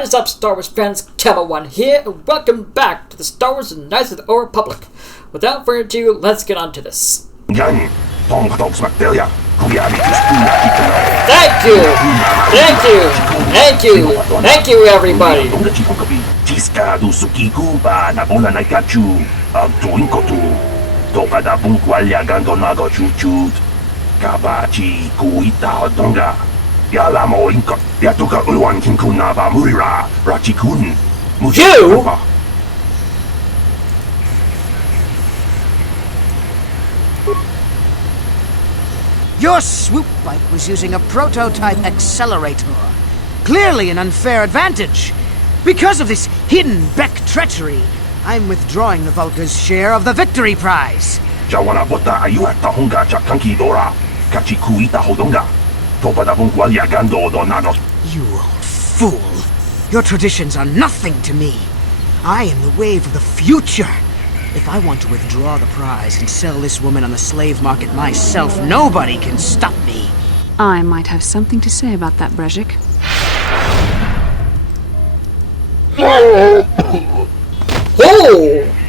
What is up, Star Wars fans? Camawan here, and welcome back to the Star Wars Knights of the Old Republic. Without further ado, let's get on to this. Thank you, everybody. You? Your swoop bike was using a prototype accelerator. Clearly an unfair advantage. Because of this hidden Beck treachery, I'm withdrawing the Vulca's share of the victory prize. You old fool. Your traditions are nothing to me. I am the wave of the future. If I want to withdraw the prize and sell this woman on the slave market myself, nobody can stop me. I might have something to say about that, Brezhik.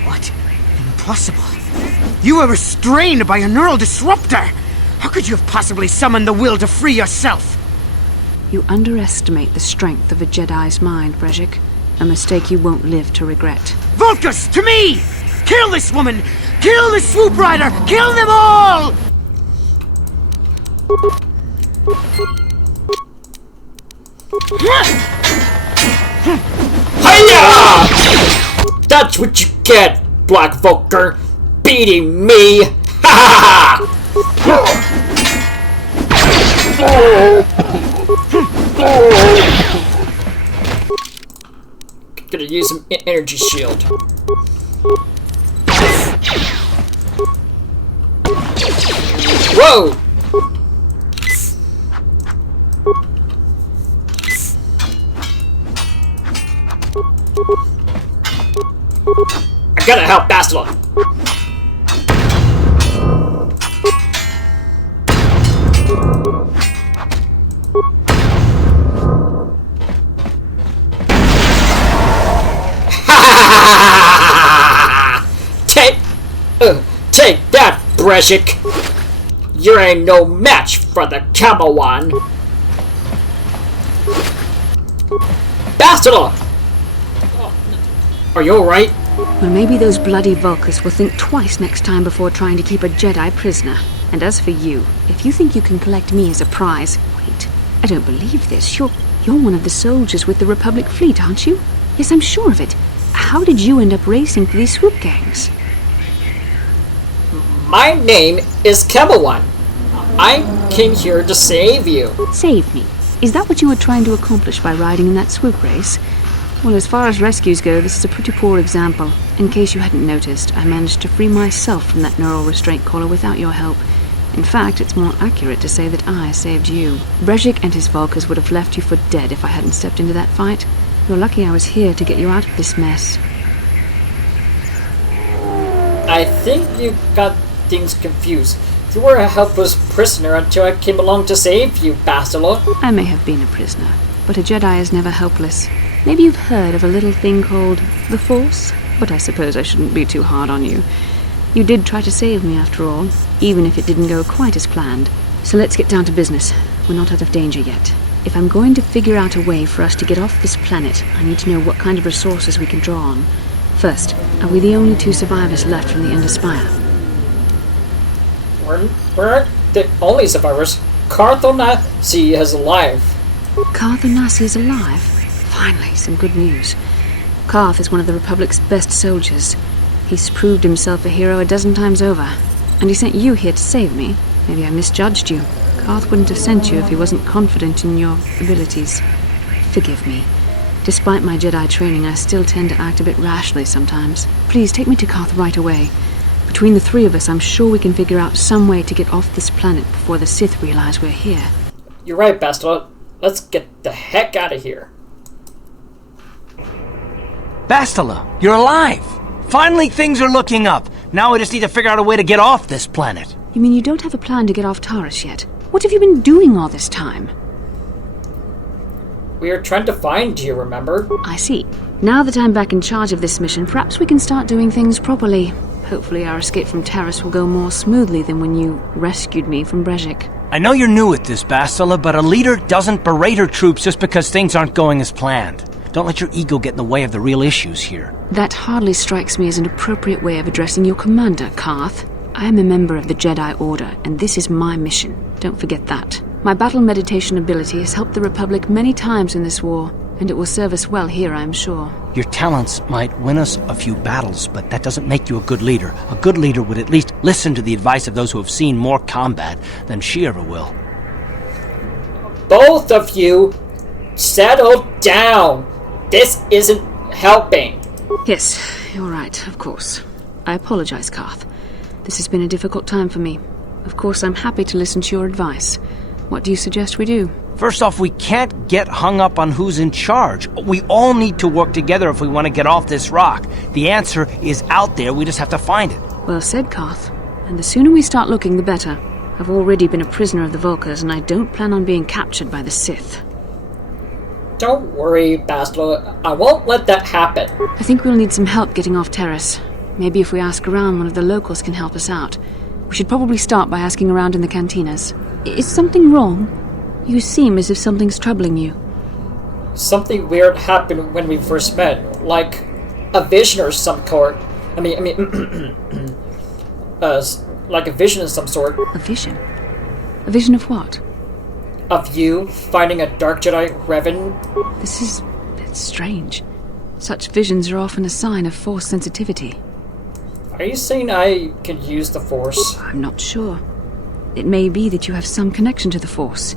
What? Impossible. You were restrained by a neural disruptor. How could you have possibly summoned the will to free yourself? You underestimate the strength of a Jedi's mind, Brezhik. A mistake you won't live to regret. Vulcus, to me! Kill this woman! Kill the swoop rider! Kill them all! Hiya! That's what you get, Black Vulcar! Beating me! Ha ha Gonna use some energy shield. Whoa! I gotta help Bastila. Take that, Brezhik! You ain't no match for the Camawan! Bastila! Are you alright? Well, maybe those bloody Vulcans will think twice next time before trying to keep a Jedi prisoner. And as for you, if you think you can collect me as a prize... Wait, I don't believe this. You're one of the soldiers with the Republic fleet, aren't you? Yes, I'm sure of it. How did you end up racing for these swoop gangs? My name is Camawan. I came here to save you. Save me? Is that what you were trying to accomplish by riding in that swoop race? Well, as far as rescues go, this is a pretty poor example. In case you hadn't noticed, I managed to free myself from that neural restraint collar without your help. In fact, it's more accurate to say that I saved you. Brezhik and his Vulcans would have left you for dead if I hadn't stepped into that fight. You're lucky I was here to get you out of this mess. I think you got things confused. You were a helpless prisoner until I came along to save you, Bastila. I may have been a prisoner, but a Jedi is never helpless. Maybe you've heard of a little thing called the Force? But I suppose I shouldn't be too hard on you. You did try to save me after all, even if it didn't go quite as planned. So let's get down to business. We're not out of danger yet. If I'm going to figure out a way for us to get off this planet, I need to know what kind of resources we can draw on. First, are we the only two survivors left from the Ender Spire? We're the only survivors. Cartho Nasi is alive. Cartho Nasi is alive? Finally, some good news. Carth is one of the Republic's best soldiers. He's proved himself a hero a dozen times over. And he sent you here to save me. Maybe I misjudged you. Carth wouldn't have sent you if he wasn't confident in your abilities. Forgive me. Despite my Jedi training, I still tend to act a bit rashly sometimes. Please, take me to Carth right away. Between the three of us, I'm sure we can figure out some way to get off this planet before the Sith realize we're here. You're right, Bastila. Let's get the heck out of here. Bastila, you're alive! Finally, things are looking up. Now we just need to figure out a way to get off this planet. You mean you don't have a plan to get off Taurus yet? What have you been doing all this time? We were trying to find you, remember? I see. Now that I'm back in charge of this mission, perhaps we can start doing things properly. Hopefully our escape from Terrace will go more smoothly than when you rescued me from Brejik. I know you're new at this, Bastila, but a leader doesn't berate her troops just because things aren't going as planned. Don't let your ego get in the way of the real issues here. That hardly strikes me as an appropriate way of addressing your commander, Karth. I am a member of the Jedi Order, and this is my mission. Don't forget that. My battle meditation ability has helped the Republic many times in this war, and it will serve us well here, I am sure. Your talents might win us a few battles, but that doesn't make you a good leader. A good leader would at least listen to the advice of those who have seen more combat than she ever will. Both of you, settle down. This isn't helping. Yes, you're right, of course. I apologize, Karth. This has been a difficult time for me. Of course, I'm happy to listen to your advice. What do you suggest we do? First off, we can't get hung up on who's in charge. We all need to work together if we want to get off this rock. The answer is out there, we just have to find it. Well said, Karth. And the sooner we start looking, the better. I've already been a prisoner of the Vulkars, and I don't plan on being captured by the Sith. Don't worry, Bastila. I won't let that happen. I think we'll need some help getting off Terrace. Maybe if we ask around, one of the locals can help us out. We should probably start by asking around in the cantinas. Is something wrong? You seem as if something's troubling you. Something weird happened when we first met, like a vision or some sort. Like a vision of some sort. A vision? A vision of what? Of you finding a Dark Jedi Revan. It's strange. Such visions are often a sign of Force sensitivity. Are you saying I can use the Force? I'm not sure. It may be that you have some connection to the Force.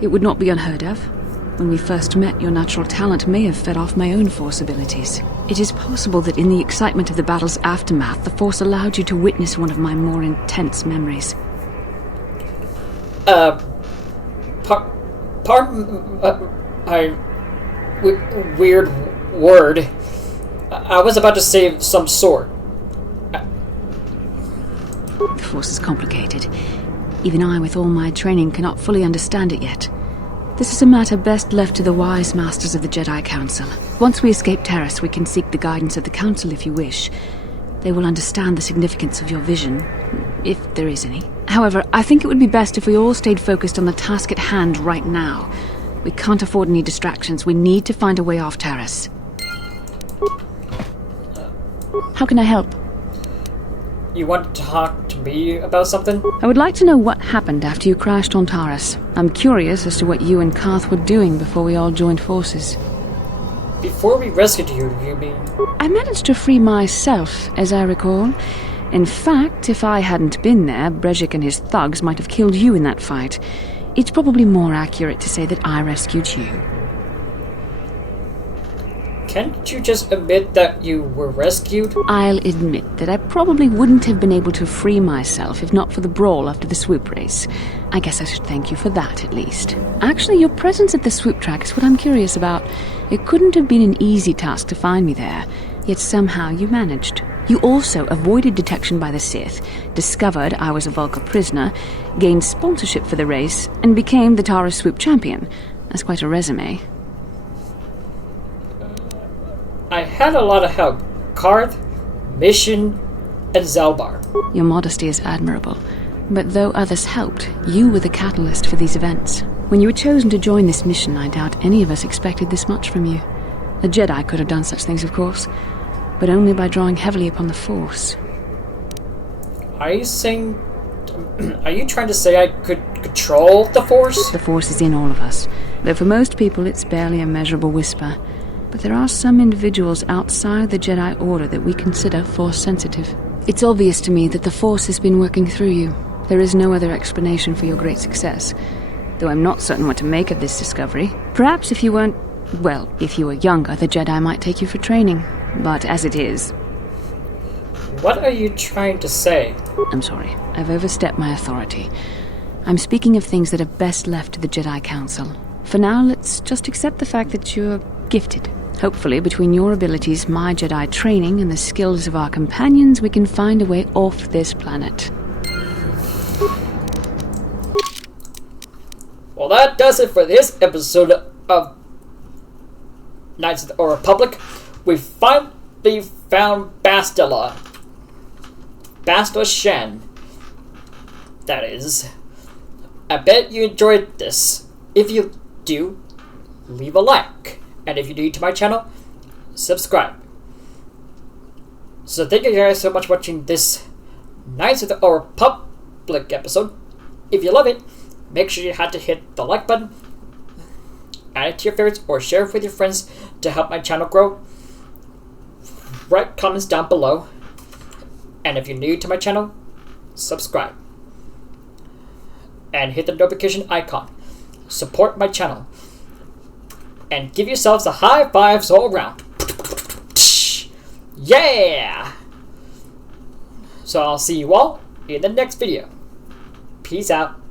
It would not be unheard of. When we first met, your natural talent may have fed off my own Force abilities. It is possible that in the excitement of the battle's aftermath, the Force allowed you to witness one of my more intense memories. Weird word. I was about to say some sort. The Force is complicated. Even I, with all my training, cannot fully understand it yet. This is a matter best left to the wise masters of the Jedi Council. Once we escape Terrace, we can seek the guidance of the Council if you wish. They will understand the significance of your vision, if there is any. However, I think it would be best if we all stayed focused on the task at hand right now. We can't afford any distractions. We need to find a way off Terrace. How can I help? You want to talk to me about something? I would like to know what happened after you crashed on Taurus. I'm curious as to what you and Karth were doing before we all joined forces. Before we rescued you, you mean? I managed to free myself, as I recall. In fact, if I hadn't been there, Brejik and his thugs might have killed you in that fight. It's probably more accurate to say that I rescued you. Can't you just admit that you were rescued? I'll admit that I probably wouldn't have been able to free myself if not for the brawl after the swoop race. I guess I should thank you for that, at least. Actually, your presence at the swoop track is what I'm curious about. It couldn't have been an easy task to find me there, yet somehow you managed. You also avoided detection by the Sith, discovered I was a Vulkar prisoner, gained sponsorship for the race, and became the Taurus swoop champion. That's quite a resume. I had a lot of help. Karth, Mission, and Zelbar. Your modesty is admirable. But though others helped, you were the catalyst for these events. When you were chosen to join this mission, I doubt any of us expected this much from you. A Jedi could have done such things, of course, but only by drawing heavily upon the Force. Are you trying to say I could control the Force? The Force is in all of us, though for most people it's barely a measurable whisper. But there are some individuals outside the Jedi Order that we consider Force-sensitive. It's obvious to me that the Force has been working through you. There is no other explanation for your great success, though I'm not certain what to make of this discovery. Perhaps if you weren't... well, if you were younger, the Jedi might take you for training. But as it is... What are you trying to say? I'm sorry. I've overstepped my authority. I'm speaking of things that are best left to the Jedi Council. For now, let's just accept the fact that you're gifted. Hopefully, between your abilities, my Jedi training, and the skills of our companions, we can find a way off this planet. Well, that does it for this episode of Knights of the Old Republic, we finally found Bastila. Bastila Shen. That is. I bet you enjoyed this. If you do, leave a like. And if you're new to my channel, subscribe. So thank you guys so much for watching this Knights of the Old Republic episode. If you love it, make sure you had to hit the like button, add it to your favorites, or share it with your friends to help my channel grow. Write comments down below. And if you're new to my channel, subscribe. And hit the notification icon. Support my channel. And give yourselves a high fives all around. Yeah! So I'll see you all in the next video. Peace out.